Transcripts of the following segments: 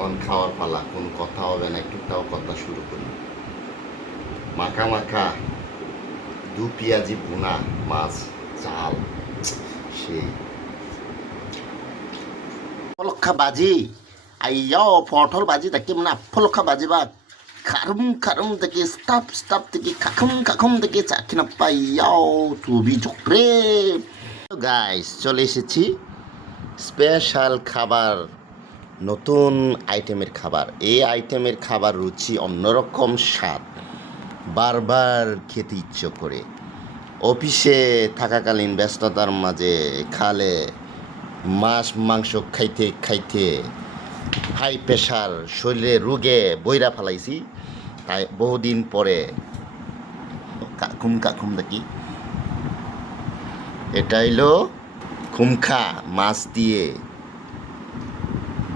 এখন খাওয়ার পালা, কোনো কথা হবে না একটু তাও কথা শুরু করি। মাখা মাখা, দু পেঁয়াজি ভুনা, মাছ, চাল, সেই। ফলক্ষা বাজি আইয়া পটল বাজি তাকে মানে ফলক্ষা বাজি বা খারুম খারুম থেকে স্টাপ স্টাপ থেকে খাখুম খাখুম থেকে চাখিনা পাইয়াও, টুবি চক্রে গাইস চলে এসেছি স্পেশাল খাবার নতুন আইটেমের খাবার। এই আইটেমের খাবার রুচি অন্যরকম স্বাদ। বারবার খেতে ইচ্ছে করে। অফিসে থাকাকালীন ব্যস্ততার মাঝে খালে মাছ, মাংস খাইতে খাইতে হাই প্রেশার শরীরে রোগে বইরা ফেলাইছি। তাই বহুদিন পরে কাকুম কাকুম দেখি। এটা হইল খুমখা মাছ দিয়ে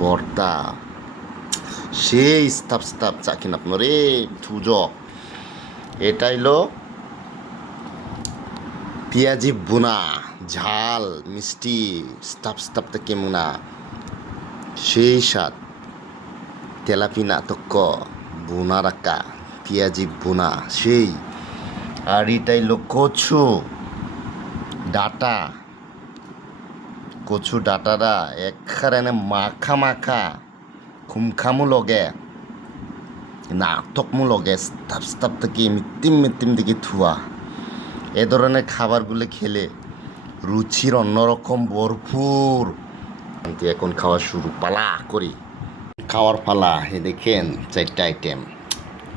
ভর্তা সেই স্তাপ স্তাপ চাখিন আপনার রে থুজক এটা হইল পেঁয়াজি বুনা, ঝাল, মিষ্টি স্তাপ স্তাপ থেকে মুনা সেই স্বাদ। তেলাপিনা তক্ক বুনা রাখা পেঁয়াজি বুনা, সেই। আর এটা হইল কচু, ডাটা। কচু ডাটারা একখানে মাখা মাখা খুমখামু লগে। নাটকমু লগে স্তাপ স্তাপ থেকে মিত্তিম মিত্তিম থেকে থুয়া এ ধরনের খাবারগুলো খেলে। রুচির অন্যরকম ভরপুর এখন খাওয়া শুরু পালা করি খাওয়ার পালা এ দেখেন চারটা আইটেম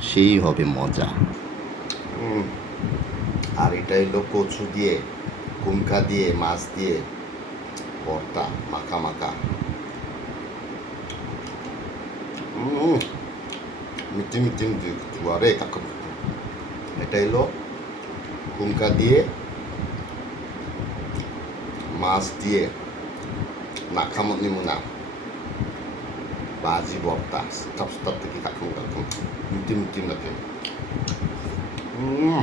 সেই হবে মজা। আর এটা হলো কচু দিয়ে কুমকা দিয়ে মাছ দিয়ে। ভর্তা মাখা মাখা মিটি মিটি মিটি তুয়ারে কাকা এটা হলো কুমকা দিয়ে মাছ দিয়ে নাখামত নিমুনা বাজি ভর্তা স্টাপ স্টাপ থেকে কাকুম কাকুম মিটি মিটি উম,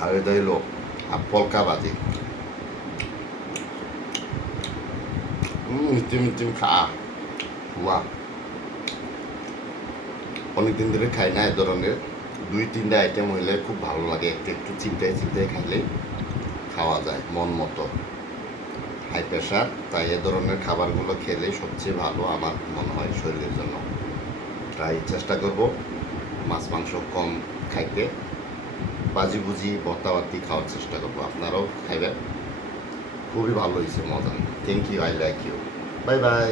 আর এটা হলো আপলকা বাজি মিটি মিটি খা ওয়া অনেকদিন ধরে খাই না এ ধরনের দুই তিনটা আইটেম হইলে খুব ভালো লাগে একটু একটু চিন্তায় চিন্তায় খাইলে খাওয়া যায় মন মতো হাই প্রেশার তাই এ ধরনের খাবারগুলো খেলে সবচেয়ে ভালো আমার মনে হয় শরীরের জন্য তাই চেষ্টা করব মাছ মাংস কম খাইতে বাজি বুজি ভর্তাবার্তি খাওয়ার চেষ্টা করব আপনারাও খাইবেন খুবই ভালো হয়েছে মজা thank you I like you bye bye